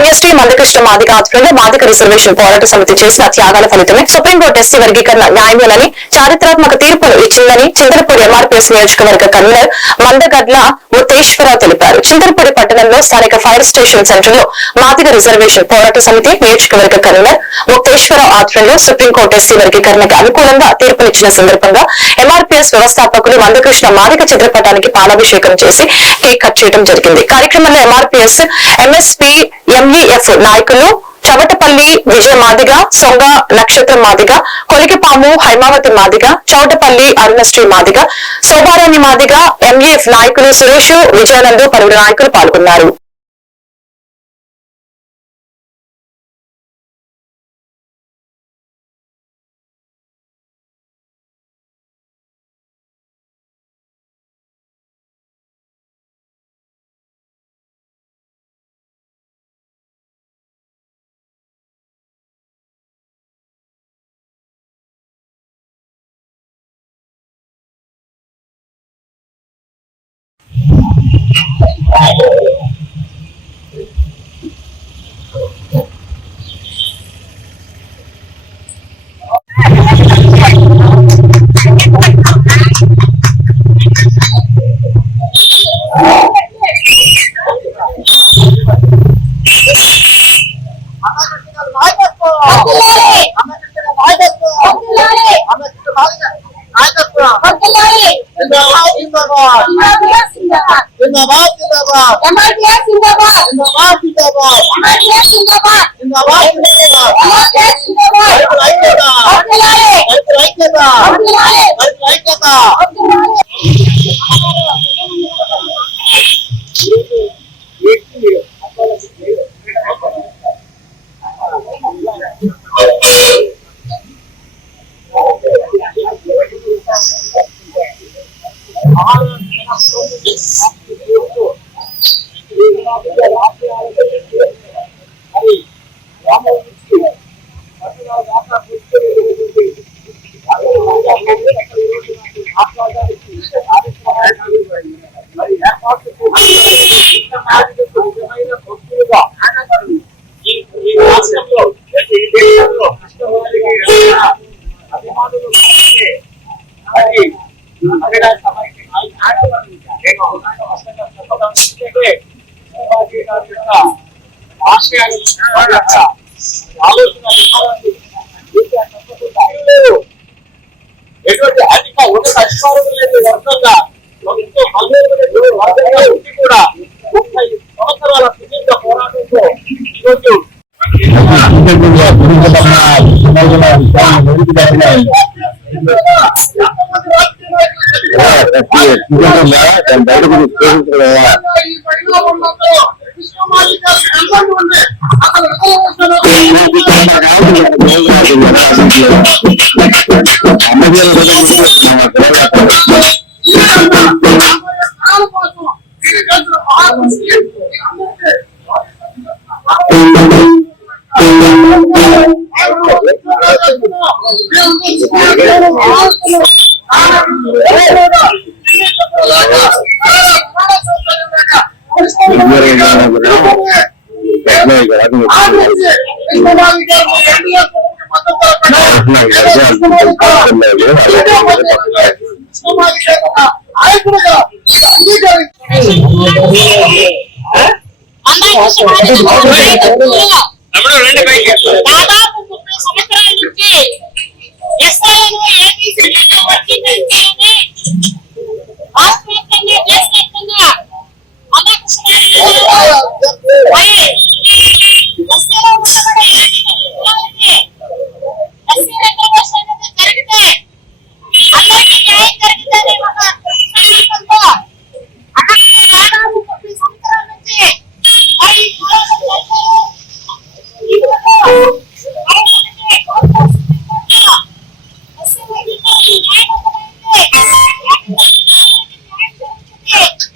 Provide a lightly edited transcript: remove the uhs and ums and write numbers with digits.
పుణ్యశ్రీ మందకృష్ణ మాదిగ ఆధ్వర్యంలో మాదిగ రిజర్వేషన్ పోరాట సమితి చేసిన త్యాగాల ఫలితమే సుప్రీంకోర్టు ఎస్సీ వర్గీకరణ న్యాయమేనని చారిత్రాత్మక తీర్పును ఇచ్చిందని చింతలపూడి ఎంఆర్పీఎస్ నియోజకవర్గ కన్వీనర్ మందగడ్ల ముత్తేశ్వరరావు తెలిపారు. చింతలపూడి పట్టణంలో స్థానిక ఫైర్ స్టేషన్ సెంటర్ లో మాదిగ రిజర్వేషన్ పోరాట సమితి నియోజకవర్గ కన్వీనర్ ముత్తేశ్వరరావు ఆధ్వర్యంలో సుప్రీంకోర్టు ఎస్సీ వర్గీకరణకు అనుకూలంగా తీర్పునిచ్చిన సందర్భంగా ఎంఆర్పీఎస్ వ్యవస్థాపకులు మందకృష్ణ మాదిగ చిత్రపటానికి పాలాభిషేకం చేసి కేక్ కట్ చేయడం జరిగింది. కార్యక్రమంలో ఎంఆర్పీఎస్ ఎంఎస్పీ ఎంఈఎఫ్ నాయకులు చవటపల్లి విజయ మాదిగ, సొంగ నక్షత్రం మాదిగ, కొలికిపాము హైమావతి మాదిగ, చౌటపల్లి అరుణశ్రీ మాదిగ, శోభారాణి మాదిగ, ఎంఈఎఫ్ నాయకులు సురేష్, విజయానంద్ పలువురు నాయకులు పాల్గొన్నారు. ఎటువంటి అధిక ఉన్నత అధికారులు లేదు వర్గంగా ఎంతో కూడా 30 సంవత్సరాల సుదీర్ఘ పోరాటంతో ఈరోజు అందరూ